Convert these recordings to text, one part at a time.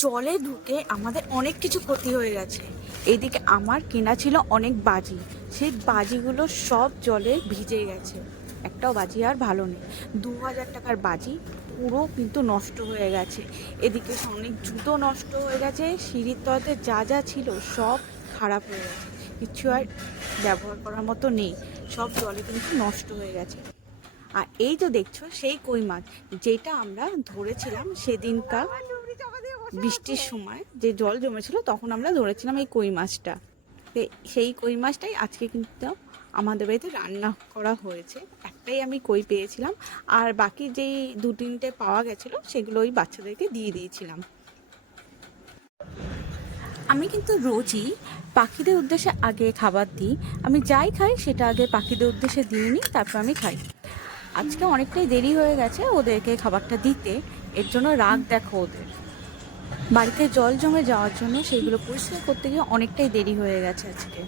জলে ঢুকে আমাদের অনেক কিছু ক্ষতি হয়ে গেছে। এইদিকে আমার কেনা ছিল অনেক বাজি, সেই বাজিগুলো সব জলে ভিজে গেছে, একটাও বাজি আর ভালো নেই। 2000 টাকার বাজি পুরো কিন্তু নষ্ট হয়ে গেছে। এদিকে অনেক জুতো নষ্ট হয়ে গেছে, সিঁড়ির তলাতে যা যা ছিল সব খারাপ হয়ে গেছে, কিছু আর ব্যবহার করার মতো নেই, সব জলে কিন্তু নষ্ট হয়ে গেছে। আর এই তো দেখছো সেই কই মাছ, যেটা আমরা ধরেছিলাম সেদিনকার বৃষ্টির সময় যে জল জমেছিল তখন আমরা ধরেছিলাম এই কই মাছটা। সেই কই মাছটাই আজকে কিন্তু আমাদের বাড়িতে রান্না করা হয়েছে। একটাই আমি কই পেয়েছিলাম, আর বাকি যেই 2-3টে পাওয়া গেছিলো সেগুলো ওই বাচ্চাদেরকে দিয়ে দিয়েছিলাম। আমি কিন্তু রোজই পাখিদের উদ্দেশ্যে আগে খাবার দিই। আমি যাই খাই সেটা আগে পাখিদের উদ্দেশ্যে দিয়ে নিই, তারপর আমি খাই। আজকে অনেকটাই দেরি হয়ে গেছে ওদেরকে খাবারটা দিতে, এর জন্য রাগ দেখো ওদের। বাড়িতে জল জমে যাওয়ার জন্য সেইগুলো পরিষ্কার করতে গিয়ে অনেকটাই দেরি হয়ে গেছে আজকে।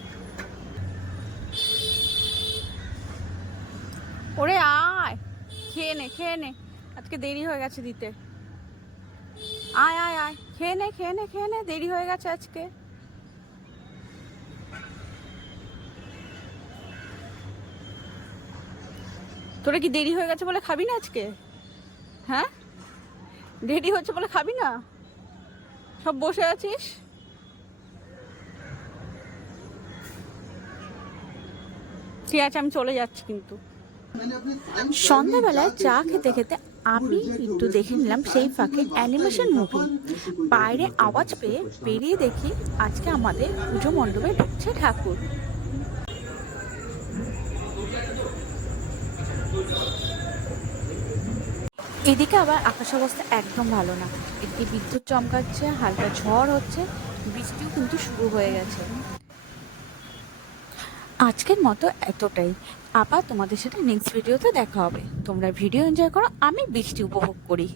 ওরে আয়, খেয়ে নে খেয়ে নে, আজকে দেরি হয়ে গেছে দিতে। আয় আয় আয়, খেয়ে নে খেয়ে নে খেয়ে নে, দেরি হয়ে গেছে আজকে। তোরা কি দেরি হয়ে গেছে বলে খাবি না আজকে? হ্যাঁ, দেরি হচ্ছে বলে খাবি না? সব বসে আছিস। ঠিক আছে, আমি চলে যাচ্ছি কিন্তু। সন্ধ্যাবেলায় চা খেতে খেতে আমি একটু দেখে নিলাম সেই ফাঁকে অ্যানিমেশন মুভি। বাইরে আওয়াজ পেয়ে বেরিয়ে দেখি আজকে আমাদের পুজো মণ্ডপে ঢুকছে ঠাকুর। এদিকে আবার আকাশ অবস্থা একদম ভালো না, এদিকে বিদ্যুৎ চমকাচ্ছে, হালকা ঝড় হচ্ছে, বৃষ্টিও কিন্তু শুরু হয়ে গেছে। আজকের মতো এতটাই। আবার তোমাদের সাথে নেক্সট ভিডিওতে দেখা হবে। তোমরা ভিডিও এনজয় করো, আমি বৃষ্টি উপভোগ করি।